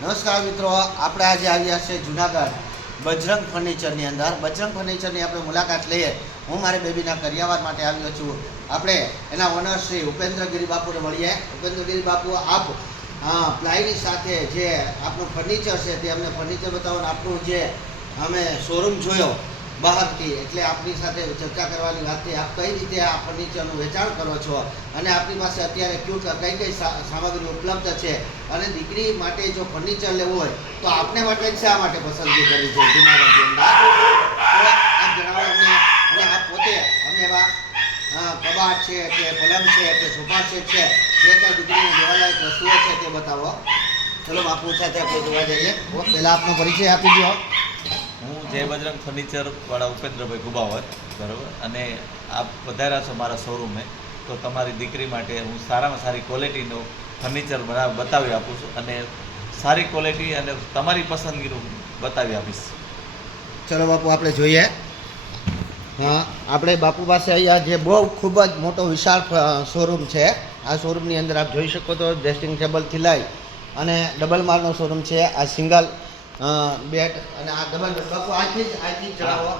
નમસ્કાર મિત્રો, આપણે આજે આવ્યા છે જુનાગઢ બજરંગ ફર્નિચરની અંદર. બજરંગ ફર્નિચરની આપણે મુલાકાત લઈએ. હું મારી બેબીના કરિયાવર માટે આવ્યો છું. આપણે એના ઓનર શ્રી ઉપેન્દ્રગીરી બાપુને મળીએ. ઉપેન્દ્રગીરી બાપુ, આપ પ્લાયની સાથે જે આપણું ફર્નિચર છે તે અમને ફર્નિચર બતાવો. આપણું જે અમે શોરૂમ જોયો બહારથી, એટલે આપની સાથે ચર્ચા કરવાની વાત થઈ. આપ કઈ રીતે આ ફર્નિચરનું વેચાણ કરો છો અને આપની પાસે અત્યારે કઈ કઈ સામગ્રી ઉપલબ્ધ છે, અને દીકરી માટે જો ફર્નિચર લેવું હોય તો આપને માટે શા માટે પસંદગી કરી છે જુનાગઢની અંદર, તો આપ જણાવો અમને. અને આપ પોતે અમને એવા કબાટ છે કે પલંગ છે કે સોફા સેટ છે, જે કાંઈ દીકરીને લેવાલાયક વસ્તુઓ છે તે બતાવો. ચલો બાપુ સાથે આપણે જોવા જઈએ. પહેલાં આપનો પરિચય આપી દો. હું જય બજરંગ ફર્નિચર વાળા ઉપેન્દ્રભાઈ ગુબાવત, બરાબર. અને આપ વધાર્યા છો મારા શોરૂમે, તો તમારી દીકરી માટે હું સારામાં સારી ક્વોલિટીનું ફર્નિચર બતાવી આપું છું, અને સારી ક્વોલિટી અને તમારી પસંદગીનું બતાવી આપીશ. ચલો બાપુ, આપણે જોઈએ. હા, આપણે બાપુ પાસે અહીંયા જે બહુ ખૂબ જ મોટો વિશાળ શોરૂમ છે. આ શોરૂમની અંદર આપ જોઈ શકો તો ડ્રેસિંગ ટેબલથી લઈ અને ડબલ માળનો શોરૂમ છે. આ સિંગલ બેડ અને આ ડબલ બેડ. બાપુ આથી ચડાવો.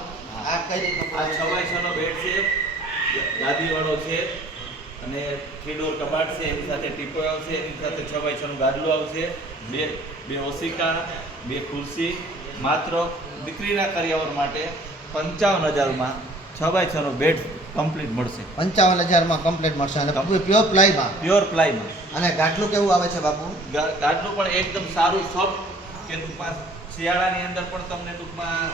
આ કઈ રીતનો? આ 6x6 બેડ છે, ગાદીવાળો છે, અને 3 ડોર કબાટ છે, એની સાથે ટીપોય આવશે, એની સાથે 6x6 ગાદલું આવશે, બે ઓશિકા, 2 ખુરશી. માત્ર દીકરીના કરિયાવર માટે 55,000માં 6x6 બેડ કમ્પ્લીટ મળશે. 55,000માં કમ્પ્લીટ મળશે, અને પ્યોર પ્લાયમાં. પ્યોર પ્લાયમાં. અને ગાટલું કેવું આવે છે બાપુ? ગાદલું પણ એકદમ સારું સોફ્ટ, કે ટૂંકમાં શિયાળાની અંદર પણ તમને ટૂંકમાં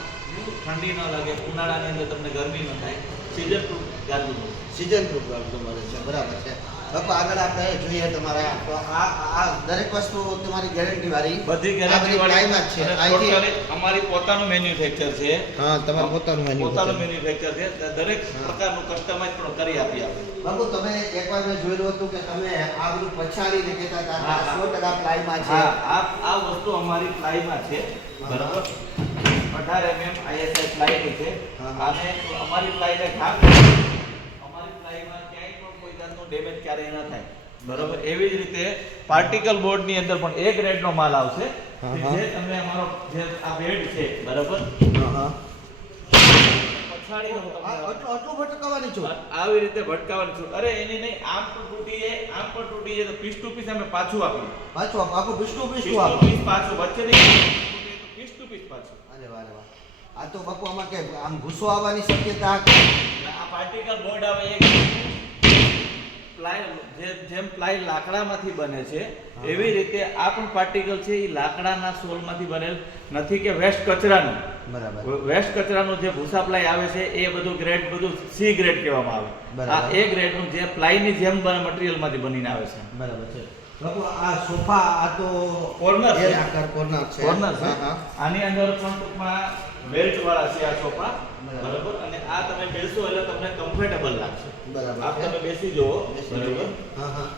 ઠંડી ન લાગે, ઉનાળાની અંદર તમને ગરમી ન થાય. સીઝન પ્રૂફ ગાદલું, સિઝન પ્રૂફ ગાટલું મળે છે. બરાબર છે બાપુ. આગળ આપણે જોઈએ તમારા તો આ દરેક વસ્તુ તમારી ગેરંટી વાળી, બધી ગેરંટી વાળી છે. ટોટલી અમારી પોતાનું મેન્યુફેક્ચર છે. હા, તમારું પોતાનું મેન્યુફેક્ચર છે. દરેક પ્રકારનું કસ્ટમાઇઝ પણ કરી આપીએ આપણે. બાપુ, તમે એકવાર મેં જોયેલું હતું કે તમે આ બધું પછાડીને કહેતા હતા 100% પ્લાયમાં છે. આ વસ્તુ અમારી પ્લાયમાં છે, બરાબર. 18 mm ISI પ્લાયની છે. અને અમારી પ્લાયને અમારી પ્લાયમાં ક્યાંય પણ કોઈ જાતનું ડેમેજ ક્યારેય ન થાય, બરાબર. એવી જ રીતે પાર્ટિકલ બોર્ડની અંદર પણ A ગ્રેડનો માલ આવશે. જે તમે અમારો જે આ બેડ છે, બરાબર, આટલું ભટકાવાની છું, આવી રીતે ભટકાવાની છું. અરે એની નહીં, આમ પણ તૂટી જાય, આમ પણ તૂટી જાય, તો પીસ ટુ પીસ અમે પાછું આપીએ. પાછું આખું પીસ ટુ પીસ પાછું, વચ્ચે નહીં, પીસ ટુ પીસ પાછું. અરે વાહ વાહ. આ તો બાપુ આમાં કે આમ ગુસ્સો આવવાની શક્યતા? આ પાર્ટિકલ બોર્ડ આવે, એક પ્લાય, જેમ પ્લાય લાકડામાંથી બને છે, એવી રીતે આ પણ પાર્ટિકલ છે, એ લાકડાના સોલમાંથી બનેલ નથી, કે વેસ્ટ કચરાનું. બરાબર. વેસ્ટ કચરાનું જે ભૂસા પ્લાય આવે છે, એ બધું ગ્રેડ, બધું સી ગ્રેડ કહેવામાં આવે. આ A ગ્રેડનું જે પ્લાયની જેમ મટીરિયલમાંથી બનીને આવે છે. બરાબર છે બાપુ. આ સોફા, આ તો કોર્નર છે, આકાર કોર્નર છે. કોર્નર છે. આની અંદર પણ ટૂંકમાં બેલ્ટ વાળા છે આ સોફા, બરાબર. અને આ તમે બેસો એટલે તમને કમ્ફર્ટેબલ લાગશે. બરાબર. આપ તમે બેસી જુઓ, બરાબર. હા હા,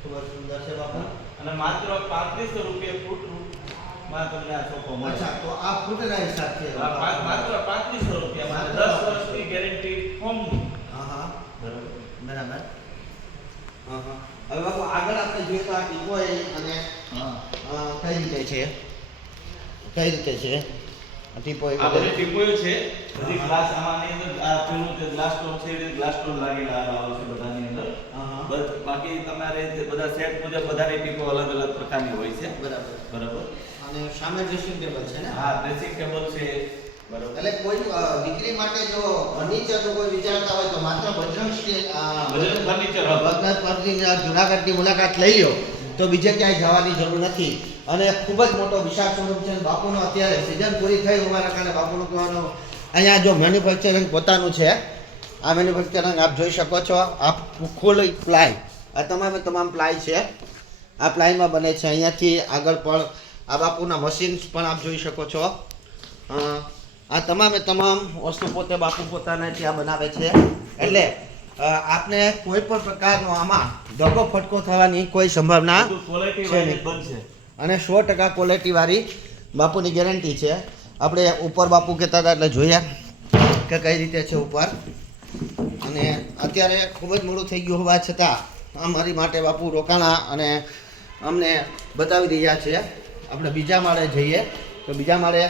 ખૂબ જ સુંદર છે બાપુ. અને માત્ર 3500 રૂપિયા ફૂટ માં તમને આ સોફો મળે. અચ્છા, તો આ ફૂટના હિસાબથી માત્ર 3500 રૂપિયામાં 10 વર્ષની ગેરંટી ફોર્મ. હા હા, બરાબર. બરાબર. હા હા. હવે બાપુ આગળ આપણે જોઈએ તો આ ટીપોય અને કઈ રીતે છે? કઈ રીતે છે આ ટીપોય? આ બધી ટીપોય છે, બધી ગ્લાસ. આમાંની અંદર આ પેલું જે ગ્લાસ ટોપ છે, એ ગ્લાસ ટોપ લાગેલા આવે છે બધાની અંદર. બાકી તમારે બધા સેટ મુજબ બધાની ટીપો અલગ અલગ પ્રકારની હોય છે. બરાબર. બરાબર. અને સામે ડ્રેસિંગ ટેબલ છે ને? હા, ડ્રેસિંગ ટેબલ છે, બરાબર. એટલે કોઈ દીકરી માટે જો ફર્નિચરનું કોઈ વિચારતા હોય તો માત્ર બજરંગ ફર્નિચર જુનાગઢની મુલાકાત લઈ લો, તો બીજે ક્યાંય જવાની જરૂર નથી. અને ખૂબ જ મોટો વિશાળ શોરૂમ છે. બાપુનો અત્યારે સિઝન પૂરી થઈ હોવાના કારણે બાપુનું કહેવાનું અહીંયા જો મેન્યુફેક્ચરિંગ પોતાનું છે. આ મેન્યુફેક્ચરિંગ આપ જોઈ શકો છો. આ ખુલ્લી પ્લાય, આ તમામ પ્લાય છે. આ પ્લાયમાં બને છે. અહીંયાથી આગળ પણ આ બાપુના મશીન્સ પણ આપ જોઈ શકો છો. આ તમામ વસ્તુ પોતે બાપુ પોતાને ત્યાં બનાવે છે. એટલે આપને કોઈ પણ પ્રકારનો આમાં ધક્કો ફટકો થવાની કોઈ સંભાવના છે નહીં. અને 100% ક્વોલિટી વાળી બાપુની ગેરંટી છે. આપણે ઉપર બાપુ કહેતા હતા એટલે જોઈએ કે કઈ રીતે છે ઉપર. અને અત્યારે ખૂબ જ મોડું થઈ ગયું હોવા છતાં અમારી માટે બાપુ રોકાણા અને અમને બતાવી રહ્યા છે આપણે બીજા માળે જઈએ તો બીજા માળે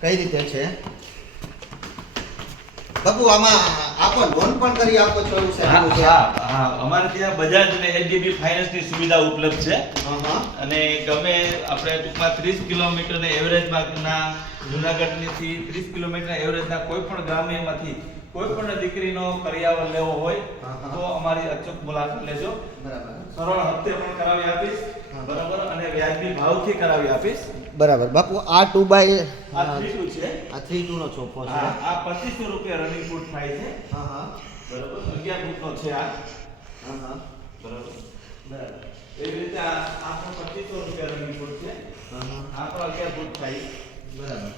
કઈ રીતે છે બાપુ આમાં આપો લોન પણ કરી આપો છો એવું સાહેબ છે? હા અમારે ત્યાં બજાજ અને એચડીબી ફાઇનાન્સ ની સુવિધા ઉપલબ્ધ છે અને ગમે આપણે ટૂંકમાં 30 કિલોમીટર ને એવરેજમાં જુનાગઢથી 30 કિલોમીટર એવરેજના કોઈ પણ ગ્રામ્યમાંથી કોઈ પણ દીકરીનો કરિયાવર લેવો હોય તો અમારી અચૂક મુલાકાત લેજો. બરાબર. સરળ હપ્તે પણ કરાવી આપીશ, બરાબર, અને વ્યાજબી ભાવથી કરાવી આપીશ. બરાબર. બાપુ આ 2x આ 3-2 છે. આ 3-2 નો સોફો છે. આ 2500 રૂપિયા રનિંગ ફૂટ થાય છે. બરાબર. 11 ફૂટનો છે આ. બરાબર. એવી રીતે આ પણ 2500 રૂપિયા રનિંગ ફૂટ છે. આ પણ 11 ફૂટ થાય. બરાબર.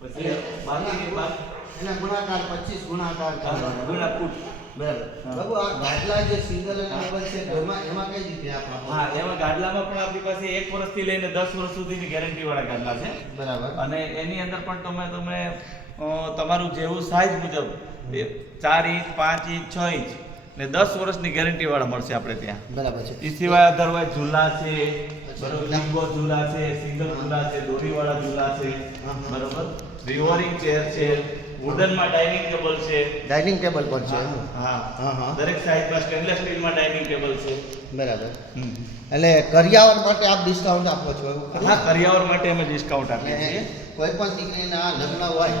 પછી બાકીની બાદ એના ગુણાકાર 25 ગુણાકાર કરવાનો. ગુણા ફૂટ. બરાબર. બાબુ આ ગાડલા જે સિંગલ અને ડબલ છે એમાં કઈ રીતે આપ આપો? હા, એમાં ગાડલામાં પણ આપણી પાસે 1 વર્ષથી લઈને 10 વર્ષ સુધીની ગેરંટી વાળા ગાડલા છે. બરાબર. અને એની અંદર પણ તમે તમારું જેવું સાઈઝ મુજબ 4 ઇંચ 5 ઇંચ 6 ઇંચ ને 10 વર્ષની ગેરંટી વાળા મળશે આપણે ત્યાં. બરાબર છે. એ સિવાય અધરવાઇઝ ઝૂલા છે, બરોબર, લીંબો ઝૂલા છે, સિંગલ ઝૂલા છે, દોરીવાળા ઝૂલા છે, બરોબર, રિવોરિંગ ચેર છે, વુડનમાં ડાઇનિંગ ટેબલ છે. ડાઇનિંગ ટેબલ પર છે. હા, દરેક સાઈઝમાં સ્ટેનલેસ સ્ટીલમાં ડાઇનિંગ ટેબલ છે. બરાબર. એટલે કરિયાવર માટે આપ ડિસ્કાઉન્ટ આપો છો એવું ખરું? હા, કરિયાવર માટે અમે ડિસ્કાઉન્ટ આપીએ છીએ. કોઈ પણ દીકરીના લગ્ન હોય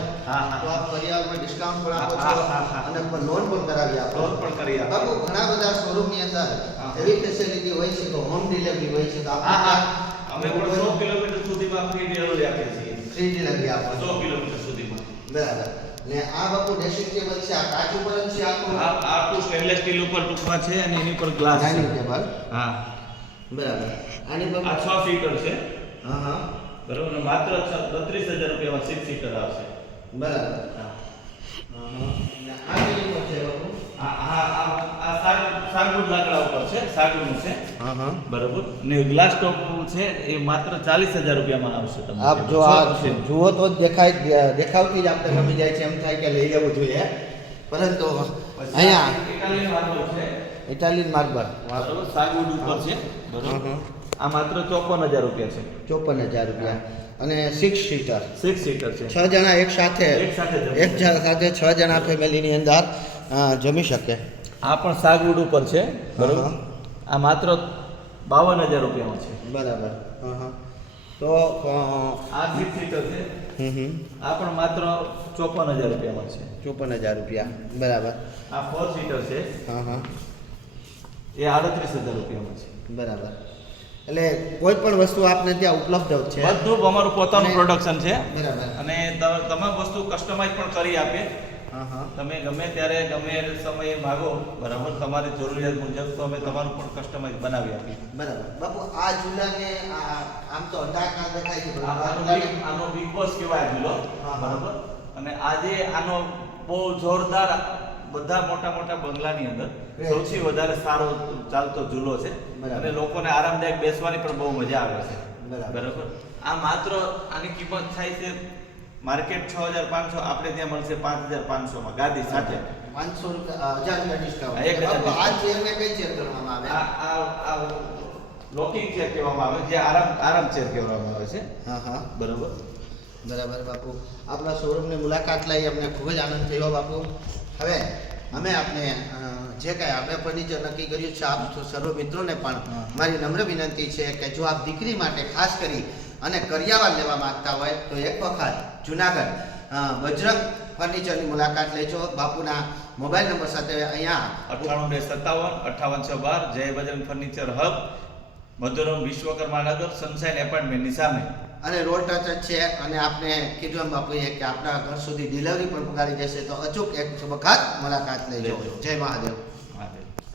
તો આપ કરિયાવરમાં ડિસ્કાઉન્ટ પણ આપો છો અને લોન પણ કરાવી આપો. લોન પણ કરી આપો. બાપુ ઘણા બધા શોરૂમની અંદર એવી ફેસિલિટી હોય છે કે હોમ ડિલિવરી હોય છે તો આપણે અમે પણ 100 કિલોમીટર સુધીમાં ફ્રી ડિલિવરી આપીએ છીએ. ફ્રી ડિલિવરી આપો 100 કિલોમીટર સુધીમાં. બરાબર. ને આ બાપુ ડ્રેસિંગ ટેબલ છે આ કાચ ઉપર જ છે આખું? આ તો સ્ટેનલેસ સ્ટીલ ઉપર ટૂંકમાં છે અને એની પર ગ્લાસ છે. Dining table. હા, બરાબર. આની પર આ 6 સીટર છે. હા. બરાબર, ને માત્ર 32000 રૂપિયામાં 6 સીટર આવશે. બરાબર. હા. ને આ કેવી પર છે બાપુ? આ સાગવુડ લાકડા ઉપર છે, સાગવુડનું છે. બરાબર, ને ગ્લાસ ટોપ છે એ માત્ર 40000 રૂપિયામાં આવશે તમને. આપ જો આ જુઓ તો દેખાવથી જ આપણે ગમી જાય છે એમ થાય કે લઈ લેવું જોઈએ, પરંતુ અહીંયા ઇટાલિયન માર્બલ છે. Italian marble. બરાબર, સાગવુડ ઉપર છે. બરાબર, આ માત્ર 54000 રૂપિયા છે. 54000 રૂપિયા અને 6 સીટર. 6 સીટર છે. 6 જણા એક સાથે એક સાથે 6 જણા ફેમિલીની અંદર જમી શકે. આ પણ સાગવુડ ઉપર છે. બરાબર, આ માત્ર 52000 રૂપિયામાં છે. બરાબર. તો આ 6 સીટર છે. આ પણ માત્ર 54000 રૂપિયામાં છે. 54000 રૂપિયા. બરાબર. આ 4 સીટર છે. એ 38000 રૂપિયામાં છે. બરાબર. એટલે કોઈ પણ વસ્તુ આપને ત્યાં ઉપલબ્ધ છે. બધું અમારું પોતાનું પ્રોડક્શન છે. બરાબર. અને તમામ વસ્તુ કસ્ટમાઇઝ પણ કરી આપીએ. તમે ગમે ત્યારે ગમે સમયે માગો, બરાબર, તમારી જરૂરિયાત મુજબ તો અમે તમારું પણ કસ્ટમાઇઝ બનાવી આપીએ. બરાબર. બાપુ આ ઝૂલાને આમ તો અંડાકાર દેખાય છે આનો બિગ બોસ કહેવાય ઝૂલો. બરાબર, અને આજે આનો બહુ જોરદાર બધા મોટા બંગલાની અંદર સૌથી વધારે સારો ચાલતો ઝૂલો છે અને લોકોને આરામદાયક બેસવાની પણ બહુ મજા આવે છે. બરાબર, આ માત્ર આની કિંમત થાય છે માર્કેટ 6500, આપણે ત્યાં મળશે 5500 માં ગાદી સાથે. 500 રૂપિયા 1000 રૂપિયા ડિસ્કાઉન્ટ. 1000 આ ચેરને કઈ ચેર કરવામાં આવે? આ લોકિંગ ચેર કહેવામાં આવે, જે આરામ ચેર કહેવામાં આવે છે. બરાબર. બરાબર બાપુ, આપણા શોરૂમની મુલાકાત લઈ અમને ખૂબ જ આનંદ થયો બાપુ. હવે અમે આપને જે કાંઈ આપણે ફર્નિચર નક્કી કર્યું છે આપ સર્વ મિત્રોને પણ મારી નમ્ર વિનંતી છે કે જો આપ દીકરી માટે ખાસ કરી અને કરિયાવર લેવા માંગતા હોય તો એક વખત જુનાગઢ બજરંગ ફર્નિચરની મુલાકાત લેજો. બાપુના મોબાઈલ નંબર સાથે અહીંયા 9857 5812 જય બજરંગ ફર્નિચર હબ, મધુરમ વિશ્વકર્મા નગર, સનશાઇન એપાર્ટમેન્ટની સામે. અને રોડ ટચ જ છે અને આપણે કીધું એમ બાપુએ કે આપણા ઘર સુધી ડિલિવરી પણ પગાડી દેશે, તો અચૂક એક વખત મુલાકાત લેજો. જય મહાદેવ.